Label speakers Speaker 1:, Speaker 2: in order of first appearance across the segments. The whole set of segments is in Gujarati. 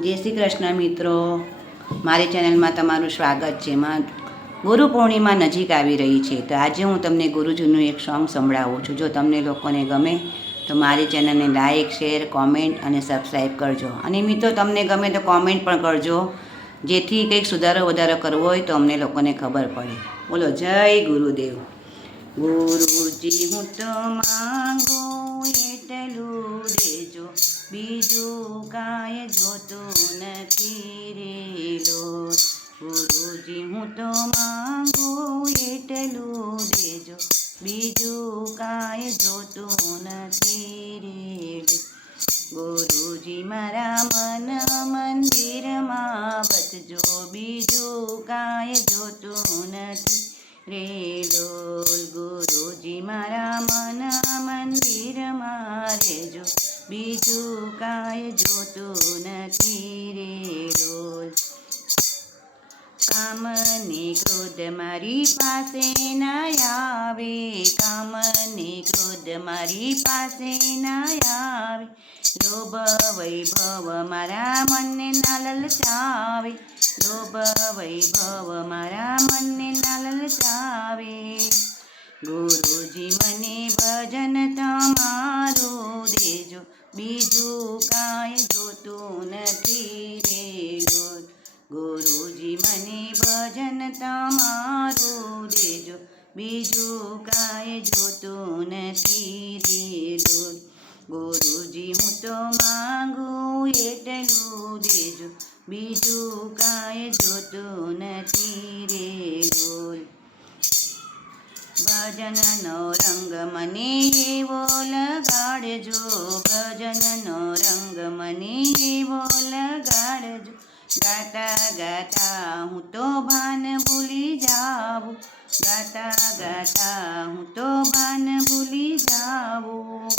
Speaker 1: જય શ્રી કૃષ્ણ મિત્રો. મારી ચેનલમાં તમારું સ્વાગત છે. માં ગુરુ પૂર્ણિમા નજીક આવી રહી છે. તો આજે હું તમને ગુરુજીનું એક સોંગ સંભળાવું છું. જો તમને લોકોને ગમે, તો મારી ચેનલને લાઇક શેર, કોમેન્ટ અને સબસ્ક્રાઈબ કરજો. અને મિત્રો, તમને ગમે તો કોમેન્ટ પણ કરજો. જેથી કંઈક સુધારો વધારો કરવો હોય તો અમને લોકોને ખબર પડે. બોલો, જય ગુરુદેવ. ગુરુજી, હું તો માંગો એટલું દેજો. બીજું કાંઈ જોતું નથી રે લોટ ગુરુજી, હું તો માંગુ એટલું દેજો બીજું કાંઈ જોતું નથી રે ગુરુજી, મારા મન મંદિરમાં બચજો બીજું કાંઈ જોતું નથી રે ગુરુજી, મારા મન મંદિરમાં રહેજો. બીજું કાંઈ જોતું નથી રે ડોલ કામને ક્રોધ મારી પાસે ના આવે, કામને ક્રોધ મારી પાસે ના આવે. લોભ વૈભવ મારા મનને ના લલચાવે, લોભ વૈભવ મારા મનને ના લલચાવે. ગુરુજી મને ભજન તમારું બીજું કાંઈ જોતું નથી રે ગુરુજી, હું તો માંગુ એટલું દેજો બીજું કાંઈ જોતું નથી રે ડોલ ભજનનો રંગ મને એવો લગાડજો. ભજનનો રંગ મને એવો લગાડજો. ગાતા ગાતા હું તો ભાન ગાતા ગાતા હું તો ભાન ભૂલી જાઉં.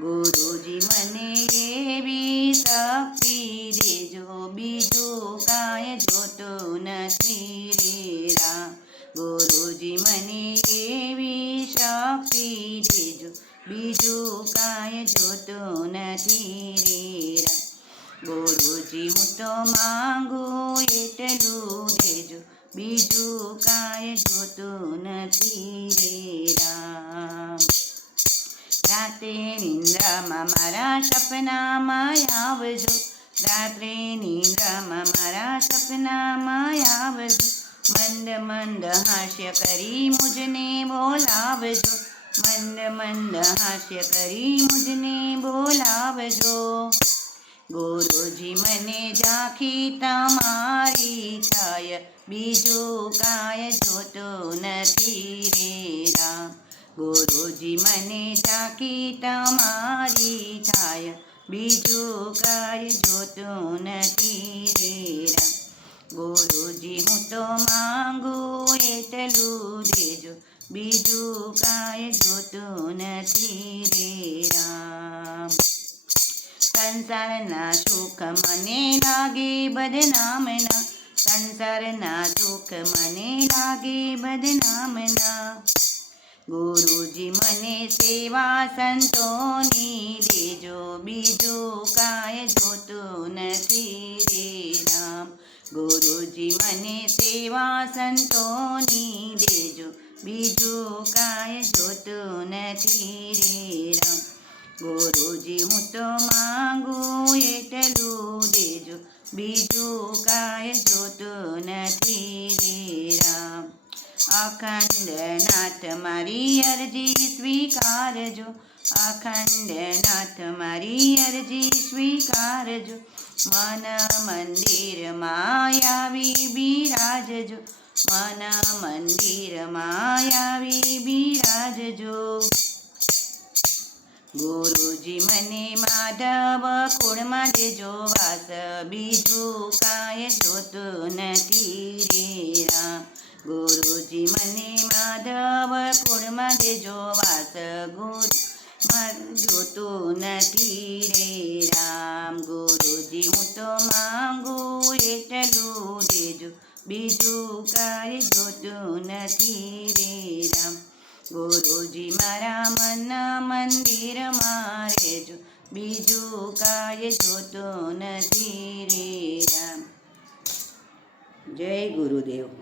Speaker 1: ગુરુજી મને એવી શક્તિ દેજો, બીજું કાંઈ જોતું નથી રે ગુરુજી મને એવી શક્તિ દેજો, બીજું કાંઈ જોતું નથી રે ગુરુજી હું તો માંગુ એટલું સપનામાં રાત્રે નિંદ્રામાં મારા સપનામાં મંદ મંદ હાસ્ય કરી મુજને બોલાવજો. મંદ મંદ હાસ્ય કરી મુજને બોલાવજો. ગુરુજી મને જાખી તમારી થાય બીજું કાંઈ જોતો નથી રે રામ ગુરુજી મને ઝાંખી તમારી થાય બીજું કાંઈ જોતું નથી રે ગુરુજી, હું તો માંગુ એટલું દેજો બીજું કાંઈ જોતું નથી રે રામ સંસારના સુખ મને લાગે બદનામના, સંસારના સુખ મને લાગે બદનામના. ગુરુજી મને સેવા સંતોની દેજો, બીજું કાંઈ જોતું નથી રે રામ. ગુરુજી મને સેવા સંતોની દેજો, બીજું કાંઈ જોતું નથી રે રામ. ગુરુજી હું તો માંગુ એટલું દેજો, બીજું અખંડ નાથ મારી અરજી સ્વીકારજો. અખંડનાથ મારી અરજી સ્વીકારજો. મન મંદિરમાં આવી બિરાજજો. મન મંદિરમાં આવી બિરાજજો. ગુરુજી મને માધવ કુળમાં દેજો. વાસ બીજું કાંઈ જોતું નથી રે રામ. ગુરુજી મને માધવ કુળમાં દેજો વાસ ગુરુ. જોતું નથી રે રામ ગુરુજી, હું તો માંગુ એટલું દેજો. બીજું કાંઈ જોતું નથી રે રામ ગુરુજી, મારા મન મંદિરમાં રહેજો. બીજું કાંઈ જોતો નથી રે જય ગુરુદેવ.